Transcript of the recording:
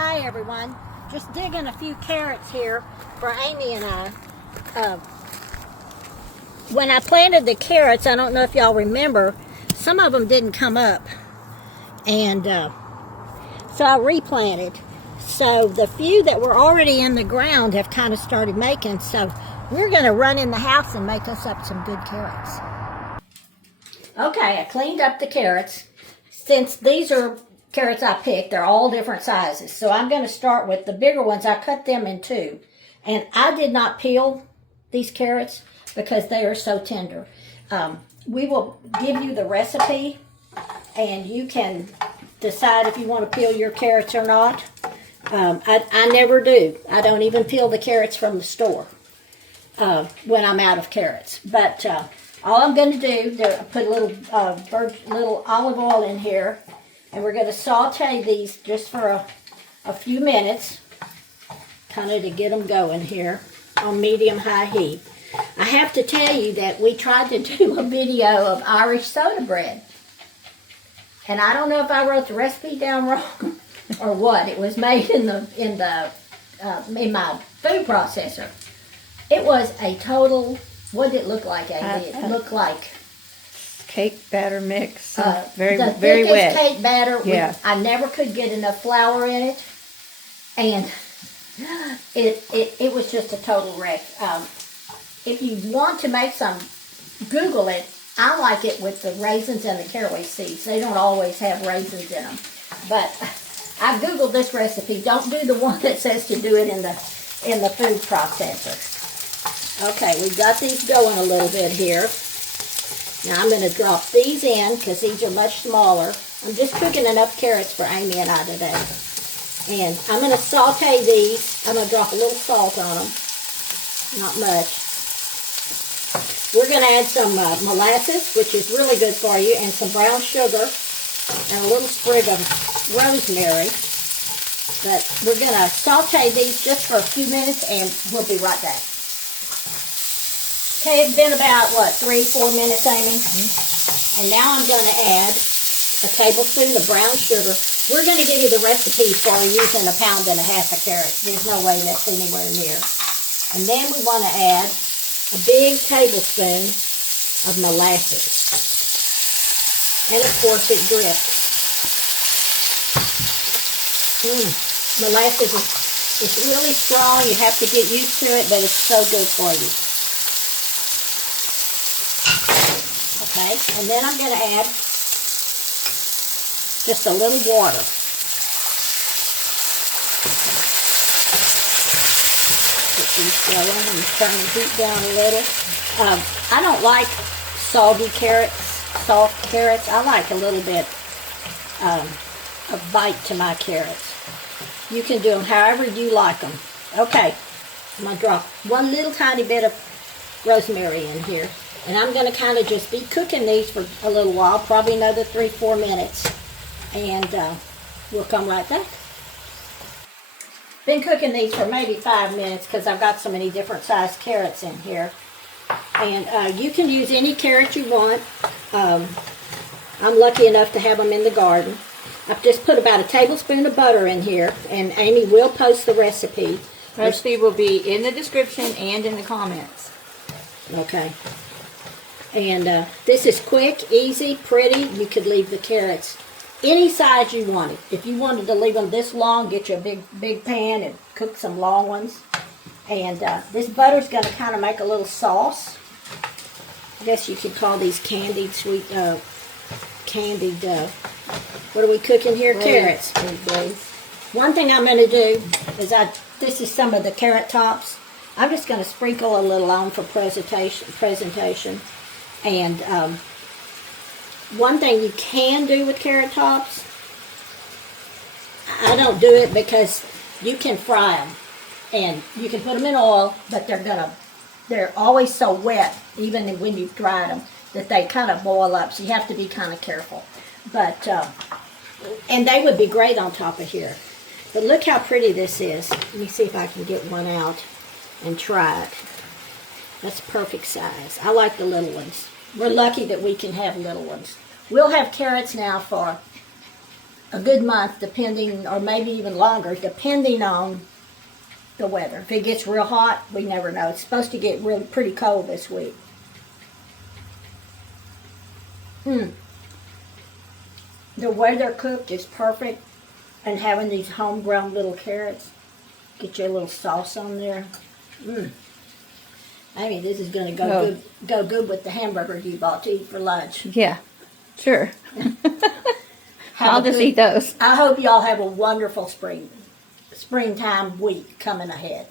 Hi everyone, just digging a few carrots here for Amy and I. When I planted the carrots, I don't know if y'all remember, some of them didn't come up, and so I replanted. So the few that were already in the ground have kind of started making, so we're going to run in the house and make us up some good carrots. Okay, I cleaned up the carrots. Since these are carrots I picked, they're all different sizes. So I'm going to start with the bigger ones. I cut them in two. And I did not peel these carrots because they are so tender. We will give you the recipe and you can decide if you want to peel your carrots or not. I never do. I don't even peel the carrots from the store when I'm out of carrots. But all I'm going to do, put a little olive oil in here, and we're going to saute these just for a few minutes, kind of to get them going here on medium-high heat. I have to tell you that we tried to do a video of Irish soda bread, and I don't know if I wrote the recipe down wrong or what. It was made in my food processor. It was a total. What did it look like, Amy? It looked like cake batter mix. Very wet. Cake batter. Yeah. I never could get enough flour in it, and it was just a total wreck. If you want to make some, Google it. I like it with the raisins and the caraway seeds. They don't always have raisins in them, but I Googled this recipe. Don't do the one that says to do it in the food processor. Okay, we've got these going a little bit here. Now I'm going to drop these in because these are much smaller. I'm just cooking enough carrots for Amy and I today. And I'm going to saute these. I'm going to drop a little salt on them. Not much. We're going to add some molasses, which is really good for you, and some brown sugar, and a little sprig of rosemary. But we're going to saute these just for a few minutes, and we'll be right back. Okay, it's been about, 3-4 minutes, Amy? Mm-hmm. And now I'm going to add a tablespoon of brown sugar. We're going to give you the recipe for using 1.5 pounds of carrots. There's no way that's anywhere near. And then we want to add a big tablespoon of molasses. And of course it drips. Molasses is really strong. You have to get used to it, but it's so good for you. Okay, and then I'm going to add just a little water. Put these going and turn the heat down a little. I don't like salty carrots, soft carrots. I like a little bit of bite to my carrots. You can do them however you like them. Okay, I'm going to drop one little tiny bit of rosemary in here. And I'm going to kind of just be cooking these for a little while, probably another 3-4 minutes. And we'll come right back. Been cooking these for maybe 5 minutes because I've got so many different sized carrots in here. And you can use any carrot you want. I'm lucky enough to have them in the garden. I've just put about a tablespoon of butter in here, and Amy will post the recipe. The recipe will be in the description and in the comments. Okay. And this is quick, easy, pretty. You could leave the carrots any size you wanted. If you wanted to leave them this long, get you a big pan and cook some long ones. And this butter's going to kind of make a little sauce. I guess you could call these candied, what are we cooking here? Carrots. One thing I'm going to do is this is some of the carrot tops. I'm just going to sprinkle a little on for presentation. And one thing you can do with carrot tops, I don't do it because you can fry them. And you can put them in oil, but they're always so wet, even when you've dried them, that they kind of boil up. So you have to be kind of careful. But, and they would be great on top of here. But look how pretty this is. Let me see if I can get one out and try it. That's perfect size. I like the little ones. We're lucky that we can have little ones. We'll have carrots now for a good month, depending, or maybe even longer, depending on the weather. If it gets real hot, we never know. It's supposed to get pretty cold this week. The way they're cooked is perfect, and having these homegrown little carrots, get your little sauce on there. I mean, this is going to go good with the hamburger you bought to eat for lunch. Yeah, sure. I'll just eat those. I hope y'all have a wonderful springtime week coming ahead.